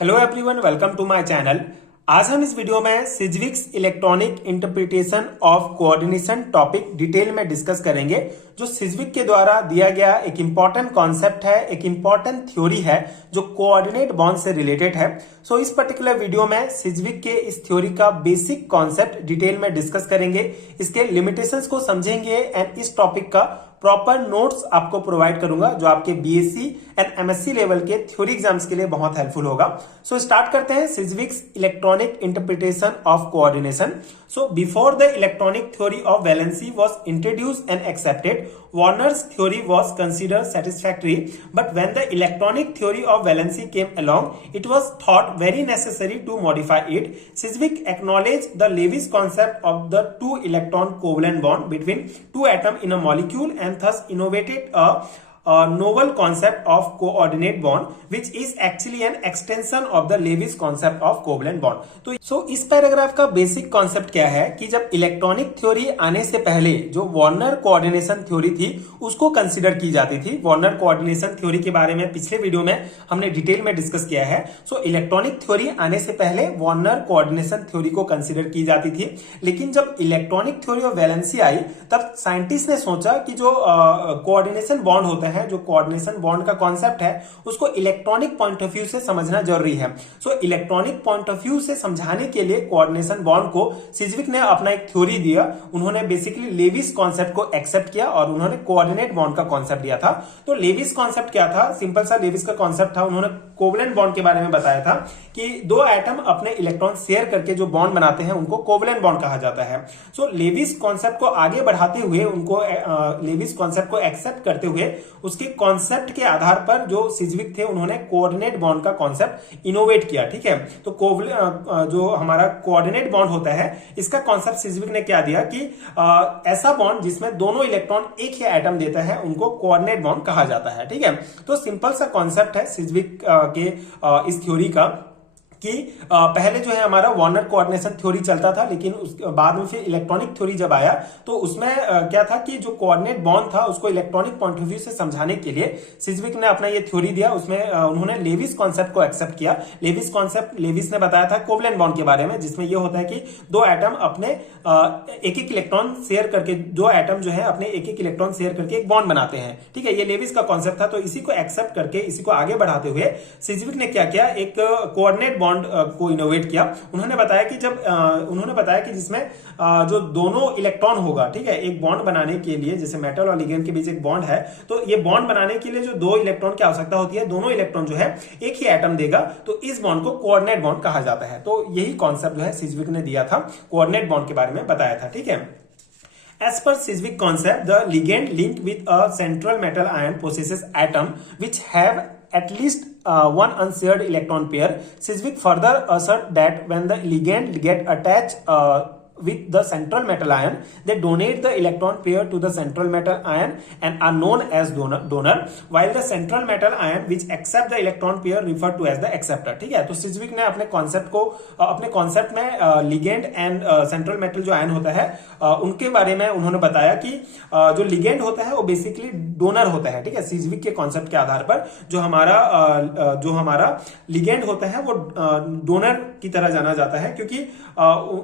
Hello everyone, welcome to my channel. आज हम इस वीडियो में Sidgwick's electronic interpretation of coordination topic detail में डिस्कस करेंगे। जो सिज्विक के द्वारा दिया गया एक इंपॉर्टेंट कॉन्सेप्ट है, एक इंपॉर्टेंट थ्योरी है जो कोऑर्डिनेट बॉन्ड से रिलेटेड है। सो इस पर्टिकुलर वीडियो में सिज्विक के इस थ्योरी का बेसिक कॉन्सेप्ट डिटेल में डिस्कस करेंगे, इसके लिमिटेशंस को समझेंगे एंड इस टॉपिक का प्रॉपर नोट्स आपको प्रोवाइड करूंगा जो आपके बीएससी एंड एमएससी लेवल के थ्योरी एग्जाम्स के लिए बहुत हेल्पफुल होगा। सो स्टार्ट करते हैं Sidgwick's electronic interpretation of coordination. So before the electronic theory of valency was introduced and accepted, Warner's theory was considered satisfactory, but when the electronic theory of valency came along, it was thought very necessary to modify it. Sidgwick acknowledged the Lewis concept of the two electron covalent bond between two atoms in a molecule and thus innovated a novel concept of coordinate bond, which is actually an extension of the Lewis concept of covalent bond. तो इस paragraph का basic concept क्या है कि जब electronic theory आने से पहले जो वार्नर कोऑर्डिनेशन थ्योरी थी उसको कंसीडर की जाती थी। वार्नर कोऑर्डिनेशन थ्योरी के बारे में पिछले वीडियो में हमने डिटेल में डिस्कस किया है। सो इलेक्ट्रॉनिक थ्योरी आने से पहले वार्नर कोऑर्डिनेशन थ्योरी को कंसीडर की जाती थी, लेकिन जब इलेक्ट्रॉनिक थ्योरी ऑफ वैलेंसी आई तब साइंटिस्ट ने सोचा कि जो कोऑर्डिनेशन बॉन्ड होता है, जो कोऑर्डिनेशन बॉन्ड का कॉन्सेप्ट है, उसको इलेक्ट्रॉनिक पॉइंट ऑफ व्यू से समझना जरूरी है। So electronic point of view से समझाने के लिए कोऑर्डिनेशन बॉन्ड को सिज्विक ने अपना एक थ्योरी दिया। उन्होंने बेसिकली लेविस कॉन्सेप्ट को एक्सेप्ट किया और उन्होंने कोऑर्डिनेट बॉन्ड का कॉन्सेप्ट दिया था। तो लेविस कॉन्सेप्ट क्या था? सिंपल सा लेविस का कॉन्सेप्ट था। उन्होंने कोवलेंट बॉन्ड के बारे में बताया था कि दो एटम अपने इलेक्ट्रॉन शेयर करके जो बॉन्ड बनाते हैं उनको कोवलेंट बॉन्ड कहा जाता है। सो लेविस कॉन्सेप्ट को आगे बढ़ाते हुए, उनको लेविस कॉन्सेप्ट को एक्सेप्ट करते हुए उसके कॉन्सेप्ट के आधार पर जो सिज्विक थे उन्होंने कोऑर्डिनेट बॉन्ड का कॉन्सेप्ट इनोवेट किया। ठीक है, तो जो हमारा कोऑर्डिनेट बॉन्ड होता है इसका कॉन्सेप्ट सिज्विक ने क्या दिया कि ऐसा बॉन्ड जिसमें दोनों इलेक्ट्रॉन एक ही एटम देता है उनको कोऑर्डिनेट बॉन्ड कहा जाता है। ठीक है, तो सिंपल सा कॉन्सेप्ट है सिज्विक के इस थ्योरी का कि पहले जो है हमारा वार्नर कोऑर्डिनेशन थ्योरी चलता था, लेकिन बाद में फिर इलेक्ट्रॉनिक थ्योरी जब आया तो उसमें क्या था कि जो कोऑर्डिनेट बॉन्ड था उसको इलेक्ट्रॉनिक पॉइंट ऑफ व्यू से समझाने के लिए सिज्विक ने अपना ये थ्योरी दिया। उसमें उन्होंने लेविस कॉन्सेप्ट को एक्सेप्ट किया। लेविस ने बताया था कोवलेंट बॉन्ड के बारे में, जिसमें यह होता है कि दो एटम अपने एक एक इलेक्ट्रॉन शेयर करके, दो एटम जो है अपने एक एक इलेक्ट्रॉन शेयर करके एक बॉन्ड बनाते हैं। ठीक है, ये लेविस का कॉन्सेप्ट था। तो इसी को एक्सेप्ट करके, इसी को आगे बढ़ाते हुए सिज्विक ने क्या किया, एक कोऑर्डिनेट बॉन्ड को इनोवेट किया। उन्होंने बताया कि जिसमें जो दोनों इलेक्ट्रॉन होगा, ठीक है, एक बॉन्ड बनाने के लिए, जैसे मेटल और लिगेंड के बीच एक बॉन्ड है, तो ये बॉन्ड बनाने के लिए जो दो इलेक्ट्रॉन की आवश्यकता होती है, दोनों इलेक्ट्रॉन जो है एक ही एटम देगा, तो इस बॉन्ड को कोऑर्डिनेट बॉन्ड कहा जाता है। तो यही कॉन्सेप्ट जो है सिज्विक ने दिया था, कोऑर्डिनेट बॉन्ड के बारे में बताया था। ठीक है, As per Sidgwick concept, the ligand linked with a central metal ion possesses atom which have at least one unshared electron pair. Sidgwick further assert that when the ligand get attached with the central metal ion, they donate the electron pair to the central metal ion and are known as donor, while the central metal ion which accept the electron pair referred to as the acceptor. ठीक है, तो सिज्विक ने अपने concept में ligand and central metal जो ion होता है उनके बारे में उन्होंने बताया कि जो लिगेंड होता है वो बेसिकली डोनर होता है। ठीक है, सिज्विक के कॉन्सेप्ट के आधार पर जो हमारा लिगेंड होता है वो डोनर की तरह जाना जाता है, क्योंकि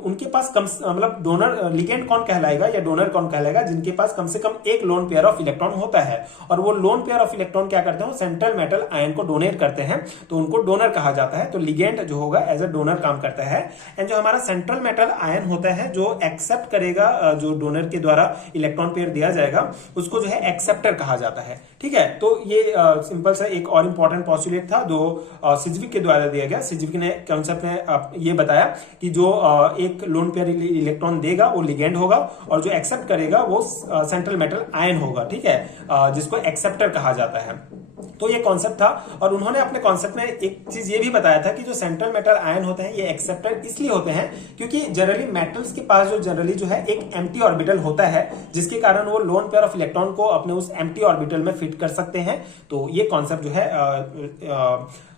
उनके पास मतलब डोनर लिगेंड कौन कहलाएगा या डोनर कौन कहलाएगा, जिनके पास कम से कम एक लोन पेयर ऑफ इलेक्ट्रॉन होता है, और वो लोन पेयर ऑफ इलेक्ट्रॉन क्या करते हैं, सेंट्रल मेटल आयन को डोनेट करते हैं, तो उनको डोनर कहा जाता है। तो लिगेंड जो होगा एज अ डोनर काम करता है, एंड जो हमारा सेंट्रल मेटल आयन होता है जो एक्सेप्ट करेगा, जो डोनर के द्वारा इलेक्ट्रॉन पेयर दिया जाएगा उसको जो है एक्सेप्टर कहा जाता है। ठीक है, तो ये सिंपल सा एक और इंपॉर्टेंट पॉस्टुलेट था जो सिज्विक के द्वारा दिया गया। सिज्विक ने कॉन्सेप्ट में ये बताया कि जो एक लोन पेयर इलेक्ट्रॉन देगा वो लिगेंड होगा और जो एक्सेप्ट करेगा वो सेंट्रल मेटल आयन होगा। ठीक है, जिसको एक्सेप्टर कहा जाता है। तो ये कॉन्सेप्ट था, और उन्होंने अपने कॉन्सेप्ट में एक चीज ये भी बताया था कि जो सेंट्रल मेटल आयन होते हैं ये एक्सेप्टर इसलिए होते हैं क्योंकि जनरली मेटल्स के पास जो है एक एम्प्टी ऑर्बिटल होता है, जिसके कारण वो लोन पेयर ऑफ इलेक्ट्रॉन को अपने उस एम्प्टी ऑर्बिटल में फिट कर सकते हैं। तो ये कॉन्सेप्ट जो है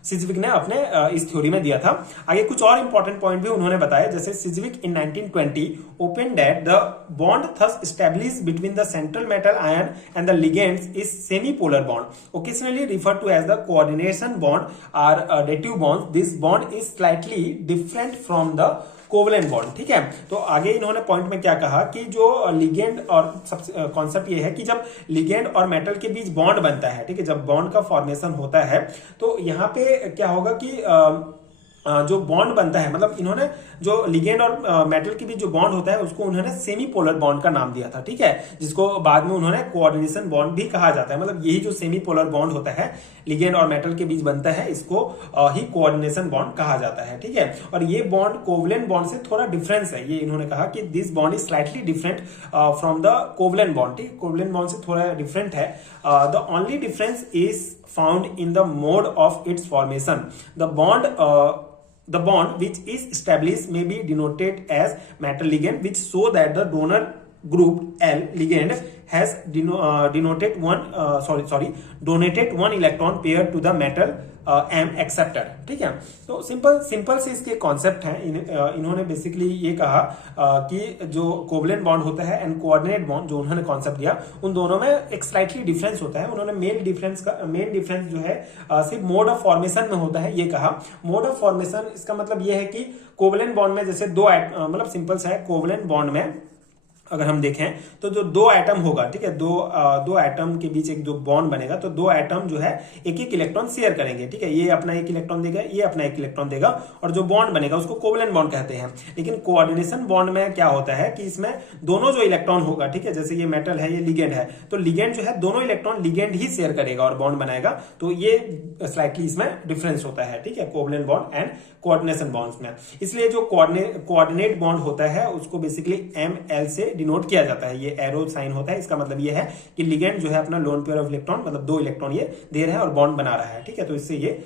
सिज्विक ने अपने इस थ्योरी में दिया था। आगे कुछ और इंपॉर्टेंट पॉइंट भी उन्होंने बताया, जैसे Sidgwick in 1920 opined that the bond thus establish between the central metal ion and the ligands is semi polar bond occasionally refer to as the coordination bond or dative bond. This bond is slightly different from the covalent bond. ठीक है, तो आगे इन्होंने point में क्या कहा कि जो लिगेंड और सबसे कॉन्सेप्ट ये है कि जब लिगेंड और मेटल के बीच बॉन्ड बनता है, ठीक है, जब बॉन्ड का फॉर्मेशन होता है तो यहाँ पे क्या होगा कि जो बॉन्ड बनता है, मतलब इन्होंने जो लिगेंड और मेटल के बीच जो बॉन्ड होता है उसको उन्होंने सेमी पोलर बॉन्ड का नाम दिया था। ठीक है, जिसको बाद में उन्होंने कोऑर्डिनेशन बॉन्ड भी कहा जाता है। मतलब यही जो सेमी पोलर बॉन्ड होता है लिगेंड और मेटल के बीच बनता है, इसको ही कोऑर्डिनेशन बॉन्ड कहा जाता है। ठीक है, और ये बॉन्ड कोवलेंट बॉन्ड से थोड़ा डिफरेंस है। ये इन्होंने कहा कि this bond is slightly different from the covalent bond. ठीक, कोवलेंट बॉन्ड से थोड़ा डिफरेंट है। The only difference is found in the mode of its formation. The bond which is established may be denoted as metal ligand, which show that the donor group L ligand has donated one electron pair to the metal M acceptor। ठीक है, तो simple से इसके concept हैं। इन्होंने basically ये कहा कि जो कोवलेंट बॉन्ड होता है एंड कोऑर्डिनेट बॉन्ड, जो उन्होंने कॉन्सेप्ट दिया, उन दोनों में एक स्लाइटली डिफरेंस होता है। उन्होंने मेन डिफरेंस जो है सिर्फ मोड ऑफ फॉर्मेशन में होता है। ये कहा मोड ऑफ फॉर्मेशन, इसका मतलब ये है कि कोवलेंट बॉन्ड में जैसे मतलब सिंपल सा है, कोवलेंट बॉन्ड में अगर हम देखें तो जो दो एटम होगा, ठीक है, दो एटम के बीच एक जो बॉन्ड बनेगा, तो दो एटम जो है एक एक इलेक्ट्रॉन शेयर करेंगे। ठीक है, ये अपना एक इलेक्ट्रॉन देगा, ये अपना एक इलेक्ट्रॉन देगा, और जो बॉन्ड बनेगा उसको कोवलेंट बॉन्ड कहते हैं। लेकिन कोऑर्डिनेशन बॉन्ड में क्या होता है कि इसमें दोनों जो इलेक्ट्रॉन होगा, ठीक है, जैसे ये मेटल है, ये लिगेंड है, तो लिगेंड जो है दोनों इलेक्ट्रॉन लिगेंड ही शेयर करेगा और बॉन्ड बनाएगा। तो ये स्लाइटली इसमें डिफरेंस होता है। ठीक है, covalent bond and coordination bonds में। इसलिए जो कोऑर्डिनेट बॉन्ड होता है उसको बेसिकली ML से डिनोट किया जाता है। ये एरो साइन होता है, इसका मतलब ये है कि लिगेंड जो है अपना लोन पेयर ऑफ इलेक्ट्रॉन, मतलब दो इलेक्ट्रॉन ये दे रहा है और बॉन्ड बना रहा है। ठीक है, तो इससे ये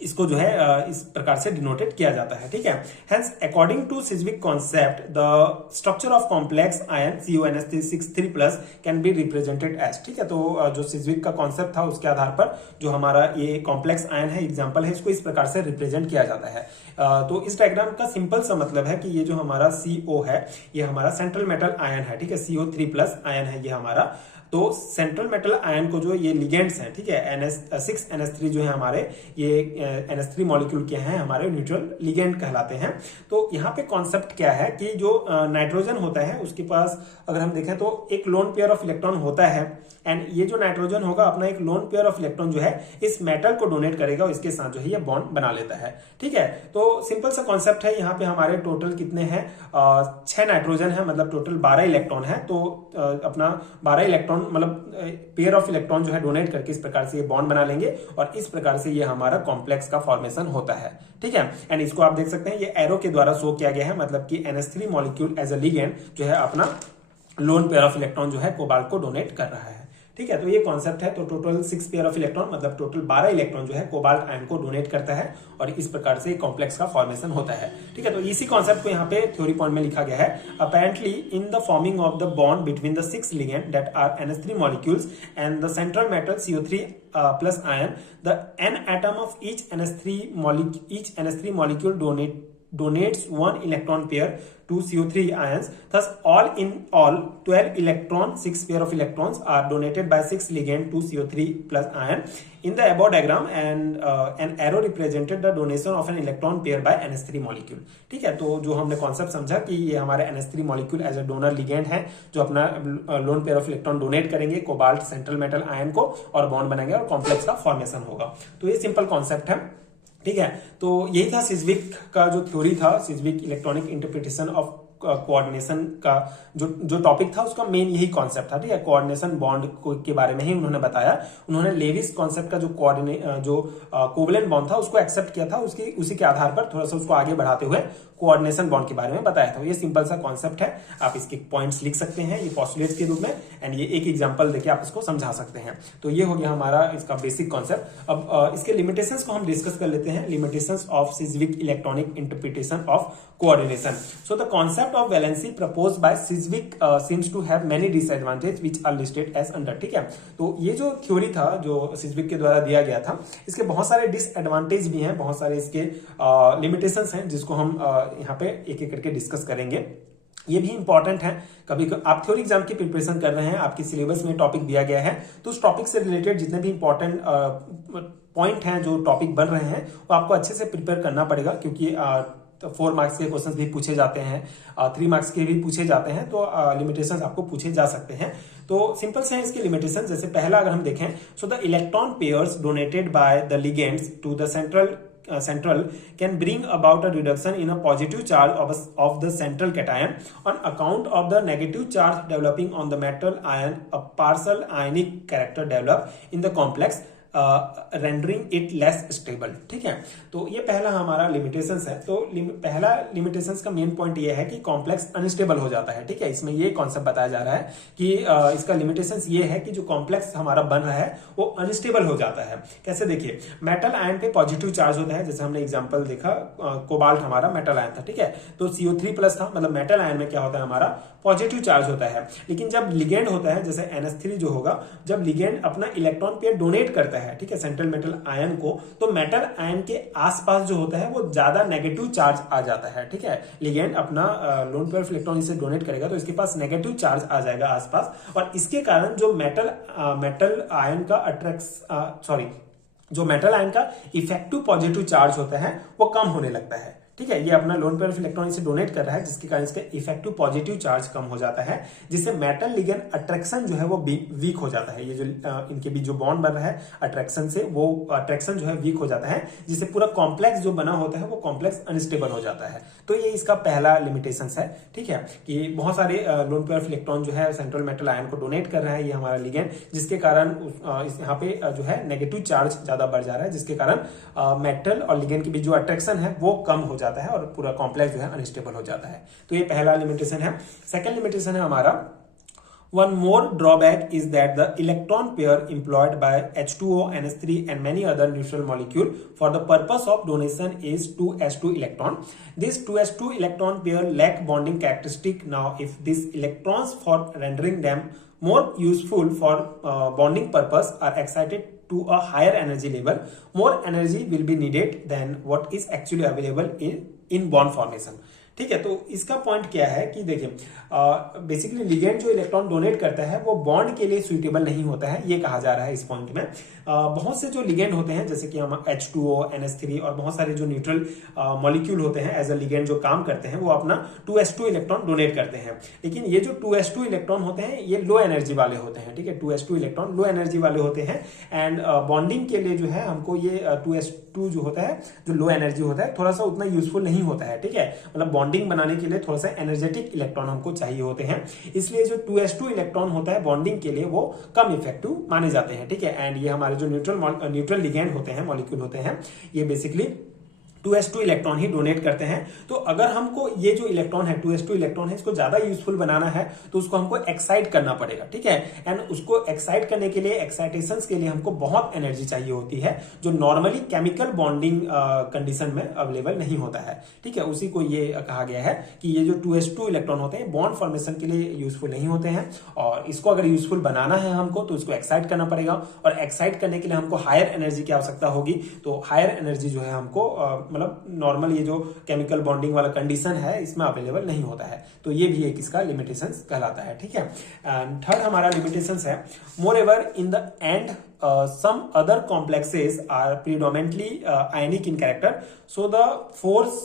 इसको जो है इस प्रकार से डिनोटेड किया जाता है। ठीक है, hence according to Sidgwick concept the structure of complex ion CuNH3 can be represented as. ठीक है, तो जो सिज्विक का कॉन्सेप्ट था उसके आधार पर जो हमारा ये कॉम्प्लेक्स आयन है, एग्जांपल है, इसको इस प्रकार से रिप्रेजेंट किया जाता है। तो इस डायग्राम का सिंपल सा मतलब है कि ये जो हमारा CO है ये हमारा सेंट्रल मेटल आयन है। ठीक है, CO3+ आयन है ये हमारा। तो सेंट्रल मेटल आयन को जो ये लिगेंड्स हैं, ठीक है, NH6NH3 जो है हमारे, ये NH3 मॉलिक्यूल के हैं हमारे, न्यूट्रल लिगेंड कहलाते हैं। तो यहाँ पे कॉन्सेप्ट क्या है कि जो नाइट्रोजन होता है उसके पास अगर हम देखें तो एक लोन पेयर ऑफ इलेक्ट्रॉन होता है, एंड ये जो नाइट्रोजन होगा अपना एक लोन पेयर ऑफ इलेक्ट्रॉन जो है इस मेटल को डोनेट करेगा और इसके साथ जो है ये बॉन्ड बना लेता है। ठीक है, तो सिंपल सा कॉन्सेप्ट है। यहाँ पे हमारे टोटल कितने हैं, 6 नाइट्रोजन है, मतलब टोटल 12 इलेक्ट्रॉन है। तो अपना 12 इलेक्ट्रॉन मतलब पेयर ऑफ इलेक्ट्रॉन जो है डोनेट करके इस प्रकार से ये बॉन्ड बना लेंगे और इस प्रकार से ये हमारा कॉम्प्लेक्स का फॉर्मेशन होता है। ठीक है, एंड इसको आप देख सकते हैं ये एरो के द्वारा शो किया गया है, मतलब कि NH3 मॉलिक्यूल एज अ लिगेंड जो है अपना लोन पेयर ऑफ इलेक्ट्रॉन जो है कोबाल्ट को डोनेट कर रहा है। ठीक है, तो ये कॉन्सेप्ट है। तो टोटल 6 पेयर ऑफ इलेक्ट्रॉन, मतलब टोटल 12 इलेक्ट्रॉन जो है कोबाल्ट आयन को डोनेट करता है और इस प्रकार से कॉम्प्लेक्स का फॉर्मेशन होता है। ठीक है, तो इसी कॉन्सेप्ट को यहाँ पे थ्योरी पॉइंट में लिखा गया है। Apparently in the forming of the bond between the 6 ligand that are NH3 molecules and the central metal CO3+ ion, the n atom of each NH3 molecule donates one electron pair to CO3 ions. Thus, all in all, 12 electron, 6 pair of electrons are donated by 6 ligand to CO3+ ion. In the above diagram, and an arrow represented the donation of an electron pair by NH3 molecule. ठीक है, तो जो हमने concept समझा कि ये हमारे NH3 molecule as a donor ligand है जो अपना lone pair of electron donate करेंगे कोबाल्ट सेंट्रल मेटल आयन को और बॉन्ड बनाएंगे और कॉम्प्लेक्स का फॉर्मेशन होगा। तो ये सिंपल कॉन्सेप्ट है। ठीक है, तो यही था सिज्विक का जो थ्योरी था, सिज्विक इलेक्ट्रॉनिक इंटरप्रिटेशन ऑफ कोऑर्डिनेशन का जो टॉपिक था उसका मेन यही कॉन्सेप्ट था। ठीक है, कोऑर्डिनेशन बॉन्ड के बारे में ही उन्होंने बताया। उन्होंने लेविस कॉन्सेप्ट का जो कोवलेंट बॉन्ड था उसको एक्सेप्ट किया था, उसी के आधार पर थोड़ा सा उसको आगे बढ़ाते हुए कोऑर्डिनेशन बॉन्ड के बारे में बताया था। ये सिंपल सा कॉन्सेप्ट है, आप इसके पॉइंट्स लिख सकते हैं ये पोस्टुलेट्स के रूप में, एंड ये एक एग्जांपल देके आप इसको समझा सकते हैं। तो ये हो गया हमारा इसका बेसिक कॉन्सेप्ट। अब इसके लिमिटेशंस को हम डिस्कस कर लेते हैं। Limitations of Sidgwick electronic interpretation of coordination. So the concept concept of valency proposed by Sidgwick seems to have many disadvantages which are listed as under। ठीक है, तो ये जो थ्योरी था जो सिज्विक के द्वारा दिया गया था, इसके बहुत सारे डिसएडवांटेज भी हैं, बहुत सारे इसके लिमिटेशंस हैं, जिसको हम यहाँ पे एक एक करके डिस्कस करेंगे। ये भी इंपॉर्टेंट है, कभी आप थ्योरी एग्जाम की प्रिपरेशन कर रहे हैं, आपके सिलेबस में टॉपिक दिया गया है, तो उस टॉपिक से रिलेटेड जितने भी इंपॉर्टेंट पॉइंट हैं, जो टॉपिक बन रहे हैं, वो आपको अच्छे से प्रिपेयर करना पड़ेगा, क्योंकि 4 मार्क्स के क्वेश्चंस भी पूछे जाते हैं, 3 मार्क्स के भी पूछे जाते हैं, तो लिमिटेशंस आपको पूछे जा सकते हैं। तो सिंपल से हैं इसके लिमिटेशन। जैसे पहला अगर हम देखें, so the electron pairs donated by the ligands to the central can bring about a reduction in a positive charge of the central cation on account of the negative charge developing on the metal ion. A partial ionic character develop in the complex rendering it less stable. ठीक है, तो ये पहला हमारा limitations है। तो पहला limitations का मेन पॉइंट ये है कि कॉम्प्लेक्स अनस्टेबल हो जाता है। ठीक है, इसमें ये कॉन्सेप्ट बताया जा रहा है कि इसका लिमिटेशंस ये है कि जो कॉम्प्लेक्स हमारा बन रहा है वो अनस्टेबल हो जाता है। कैसे, देखिए, मेटल आयन पे पॉजिटिव चार्ज होता है, जैसे हमने एग्जांपल देखा, कोबाल्ट हमारा मेटल आयन था। ठीक है, तो CO3+ था, मतलब मेटल आयन में क्या होता है, हमारा पॉजिटिव चार्ज होता है। लेकिन जब लिगेंड होता है, जैसे NH3 जो होगा, जब लिगेंड अपना इलेक्ट्रॉन पेयर डोनेट करता है, ठीक है, सेंट्रल मेटल आयन को, तो मेटल आयन के आसपास जो होता है वो ज्यादा नेगेटिव चार्ज आ जाता है। ठीक है, लिगेंड अपना लोन पेयर ऑफ इलेक्ट्रॉन इसे डोनेट करेगा, तो इसके पास नेगेटिव चार्ज आ जाएगा आसपास, और इसके कारण जो मेटल आयन का इफेक्टिव पॉजिटिव चार्ज होता है वो कम होने लगता है। ठीक है, ये अपना लोन पेयर ऑफ इलेक्ट्रॉन से डोनेट कर रहा है, जिसके कारण इसका इफेक्टिव पॉजिटिव चार्ज कम हो जाता है, जिससे मेटल लिगेंड अट्रैक्शन जो है वो वीक हो जाता है। ये जो इनके बीच जो बॉन्ड बन रहा है अट्रैक्शन से, वो अट्रैक्शन जो है वीक हो जाता है, जिससे पूरा कॉम्प्लेक्स जो बना होता है वो कॉम्प्लेक्स अनस्टेबल हो जाता है। तो ये इसका पहला लिमिटेशन है। ठीक है, कि बहुत सारे लोन पेयर ऑफ इलेक्ट्रॉन जो है सेंट्रल मेटल आयन को डोनेट कर रहा है ये हमारा लिगेंड, जिसके कारण यहाँ पे जो है नेगेटिव चार्ज ज्यादा बढ़ जा रहा है, जिसके कारण मेटल और लिगेंड के बीच जो अट्रैक्शन है वो कम हो जाता है और पूरा कॉम्प्लेक्स जो है अनस्टेबल हो जाता है। तो ये पहला लिमिटेशन है। सेकंड लिमिटेशन है हमारा, one more drawback is that the electron pair employed by H2O, NH3 and many other neutral molecule for the purpose of donation is 2s2 electron. This 2s2 electron pair lack bonding characteristic. Now if these electrons, for rendering them more useful for bonding purpose, are excited to a higher energy level, more energy will be needed than what is actually available in bond formation। ठीक है, तो इसका point क्या है कि देखिए, basically ligand जो electron donate करता है वो बॉन्ड के लिए सुइटेबल नहीं होता है, ये कहा जा रहा है इस पॉइंट में। बहुत से जो लिगेंड होते हैं, जैसे कि हम H2O, NH3 और बहुत सारे जो न्यूट्रल मॉलिक्यूल होते हैं एज अ लिगेंड जो काम करते हैं, वो अपना 2s2 इलेक्ट्रॉन डोनेट करते हैं। लेकिन ये जो 2s2 इलेक्ट्रॉन होते हैं ये लो एनर्जी वाले होते हैं। ठीक है, 2s2 इलेक्ट्रॉन लो एनर्जी वाले होते हैं, एंड बॉन्डिंग के लिए जो है हमको ये 2s2 जो होता है, जो लो एनर्जी होता है, थोड़ा सा उतना यूजफुल नहीं होता है। ठीक है, मतलब बॉन्डिंग बनाने के लिए थोड़ा सा एनर्जेटिक इलेक्ट्रॉन हमको चाहिए होते हैं, इसलिए जो 2s2 इलेक्ट्रॉन होता है बॉन्डिंग के लिए वो कम इफेक्टिव माने जाते हैं। ठीक है, एंड ये हमारे जो न्यूट्रल लिगेंड होते हैं, मॉलिक्यूल होते हैं, ये बेसिकली 2s2 इलेक्ट्रॉन ही डोनेट करते हैं। तो अगर हमको ये जो इलेक्ट्रॉन है 2s2 इलेक्ट्रॉन है, इसको ज्यादा यूजफुल बनाना है तो उसको हमको एक्साइट करना पड़ेगा। ठीक है, एंड उसको एक्साइट करने के लिए, एक्साइटेशंस के लिए हमको बहुत एनर्जी चाहिए होती है, जो नॉर्मली केमिकल बॉन्डिंग कंडीशन में अवेलेबल नहीं होता है। ठीक है, उसी को ये कहा गया है कि ये जो 2s2 इलेक्ट्रॉन होते हैं बॉन्ड फॉर्मेशन के लिए यूजफुल नहीं होते हैं, और इसको अगर यूजफुल बनाना है हमको तो इसको एक्साइट करना पड़ेगा, और एक्साइट करने के लिए हमको हायर एनर्जी की आवश्यकता होगी। तो हायर एनर्जी जो है हमको मतलब नॉर्मल ये जो केमिकल बॉन्डिंग वाला कंडीशन है इसमें अवेलेबल नहीं होता है, तो ये भी एक इसका लिमिटेशन कहलाता है। ठीक है, थर्ड हमारा लिमिटेशन है, moreover in the end some other complexes are predominantly ionic in character, so the force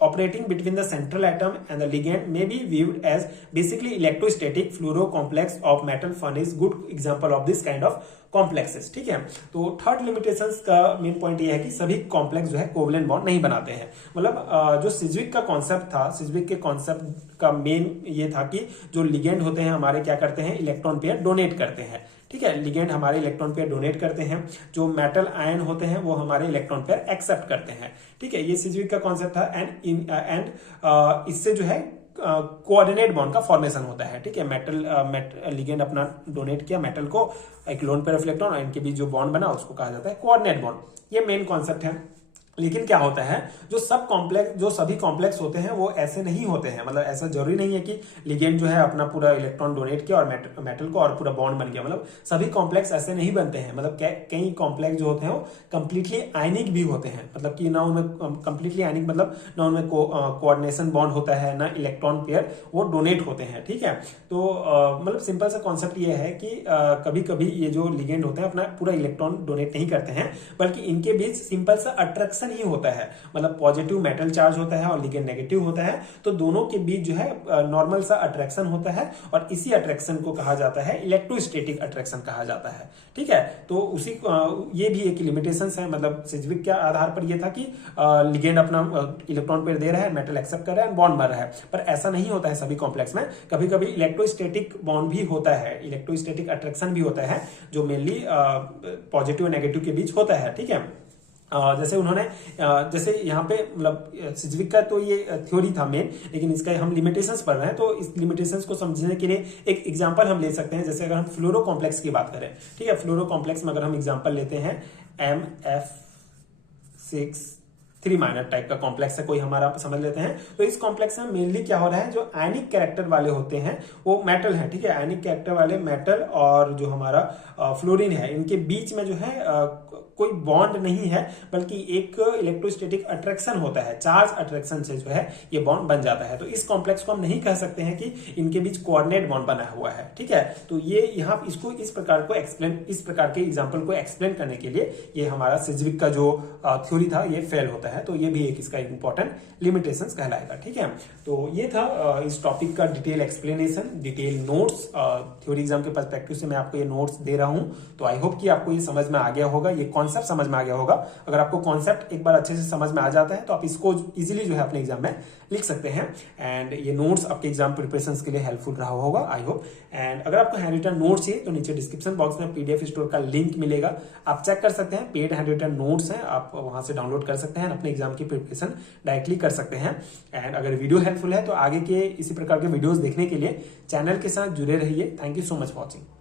operating between the central atom and the ligand may be viewed as basically electrostatic fluoro complex of metal furnish good example of this kind of complexes. ठीक है, तो third limitations का main point ये है कि सभी complex जो है कोवलेंट बॉन्ड नहीं बनाते हैं। मतलब जो सिज्विक का कॉन्सेप्ट था, सिज्विक के कॉन्सेप्ट का मेन ये था कि जो लिगेंड होते हैं हमारे क्या करते हैं, इलेक्ट्रॉन पेयर डोनेट करते हैं। ठीक है, लिगेंड हमारे इलेक्ट्रॉन पेयर डोनेट करते हैं, जो मेटल आयन होते हैं वो हमारे इलेक्ट्रॉन पेयर एक्सेप्ट करते हैं। ठीक है, ये सिज्विक का कॉन्सेप्ट था, एंड इससे जो है कोऑर्डिनेट बॉन्ड का फॉर्मेशन होता है। ठीक है, लिगेंड अपना डोनेट किया मेटल को, एक लोन पेयर ऑफ इलेक्ट्रॉन, और इनके बीच जो बॉन्ड बना उसको कहा जाता है कोऑर्डिनेट बॉन्ड। ये मेन कॉन्सेप्ट है। लेकिन क्या होता है, जो सभी कॉम्प्लेक्स होते हैं वो ऐसे नहीं होते हैं। मतलब ऐसा जरूरी नहीं है कि लिगेंड जो है अपना पूरा इलेक्ट्रॉन डोनेट किया और मेटल को और पूरा बॉन्ड बन गया। मतलब सभी कॉम्प्लेक्स ऐसे नहीं बनते हैं। मतलब कई कॉम्प्लेक्स जो होते हैं वो कंप्लीटली आयनिक भी होते हैं। मतलब कि ना उनमें कंप्लीटली आयनिक मतलब ना उनमें कोऑर्डिनेशन बॉन्ड होता है, ना इलेक्ट्रॉन पेयर वो डोनेट होते हैं। ठीक है, तो मतलब सिंपल सा कॉन्सेप्ट ये है कि कभी कभी ये जो लिगेंड होते हैं अपना पूरा इलेक्ट्रॉन डोनेट नहीं करते हैं, बल्कि इनके बीच सिंपल सा अट्रैक्शन ही होता है। मतलब पॉजिटिव मेटल चार्ज होता है और लिगेंड नेगेटिव होता है, तो दोनों के बीच जो है नॉर्मल सा अट्रैक्शन होता है और इसी अट्रैक्शन को कहा जाता है इलेक्ट्रोस्टैटिक अट्रैक्शन कहा जाता है। ठीक है, तो उसी ये भी एक लिमिटेशंस है। मतलब सिज्विक के आधार पर ये था कि लिगेंड अपना इलेक्ट्रॉन पेयर दे रहा है, मेटल एक्सेप्ट कर रहा है, बॉन्ड बन रहा है, पर ऐसा नहीं होता है सभी कॉम्प्लेक्स में। कभी कभी इलेक्ट्रोस्टैटिक बॉन्ड भी होता है, इलेक्ट्रोस्टैटिक अट्रैक्शन भी होता है, जो मेनली पॉजिटिव और नेगेटिव के बीच होता है। ठीक है, जैसे उन्होंने जैसे यहाँ पे मतलब सिज्विक का तो ये थ्योरी था मेन, लेकिन इसका हम लिमिटेशंस पढ़ रहे हैं, तो इस लिमिटेशंस को समझने के लिए एक एग्जांपल हम ले सकते हैं। जैसे अगर हम फ्लोरो कॉम्प्लेक्स की बात करें, ठीक है, फ्लोरो कॉम्प्लेक्स में अगर हम एग्जांपल लेते हैं MF6 3 टाइप का कॉम्प्लेक्स है कोई हमारा, समझ लेते हैं। तो इस कॉम्प्लेक्स में मेनली क्या हो रहा है, जो आयनिक कैरेक्टर वाले होते हैं वो मेटल है। ठीक है, आयनिक कैरेक्टर वाले मेटल और जो हमारा फ्लोरीन है, इनके बीच में जो है कोई बॉन्ड नहीं है, बल्कि एक इलेक्ट्रोस्टैटिक अट्रैक्शन होता है, चार्ज अट्रैक्शन से जो है ये बॉन्ड बन जाता है। तो इस कॉम्प्लेक्स को हम नहीं कह सकते हैं कि इनके बीच कोऑर्डिनेट बॉन्ड बना हुआ है। ठीक है, तो ये यहाँ इसको इस प्रकार के एग्जांपल को एक्सप्लेन करने के लिए ये हमारा सिज्विक का जो थ्योरी था ये फेल होता है। तो ये भी एक इसका इंपॉर्टेंट लिमिटेशंस कहलाएगा। ठीक है, तो ये था इस टॉपिक का detail explanation, detail notes. Theory exam के पर्सपेक्टिव से मैं आपको ये नोट्स दे रहा हूं, तो आई होप कि आपको ये समझ में आ गया होगा, ये कॉन्सेप्ट समझ में आ गया होगा। अगर आपको कॉन्सेप्ट एक बार अच्छे से समझ में आ जाता है तो आप इसको इजीली जो है अपने एग्जाम में लिख सकते हैं। एंड ये नोट्स आपके एग्जाम प्रिपरेशन के लिए हेल्पफुल रहा होगा, आई होप। एंड अगर आपको हैंड रिटन नोट्स चाहिए तो नीचे डिस्क्रिप्शन बॉक्स में पीडीएफ स्टोर का लिंक मिलेगा, आप चेक कर सकते हैं। पेड हैंड रिटन नोट्स हैं, आप वहां से डाउनलोड कर सकते हैं, अपने एग्जाम की प्रिपरेशन डायरेक्टली कर सकते हैं। एंड अगर वीडियो हेल्पफुल है तो आगे के इसी प्रकार के वीडियोस देखने के लिए चैनल के साथ जुड़े रहिए। Thank you so much for watching.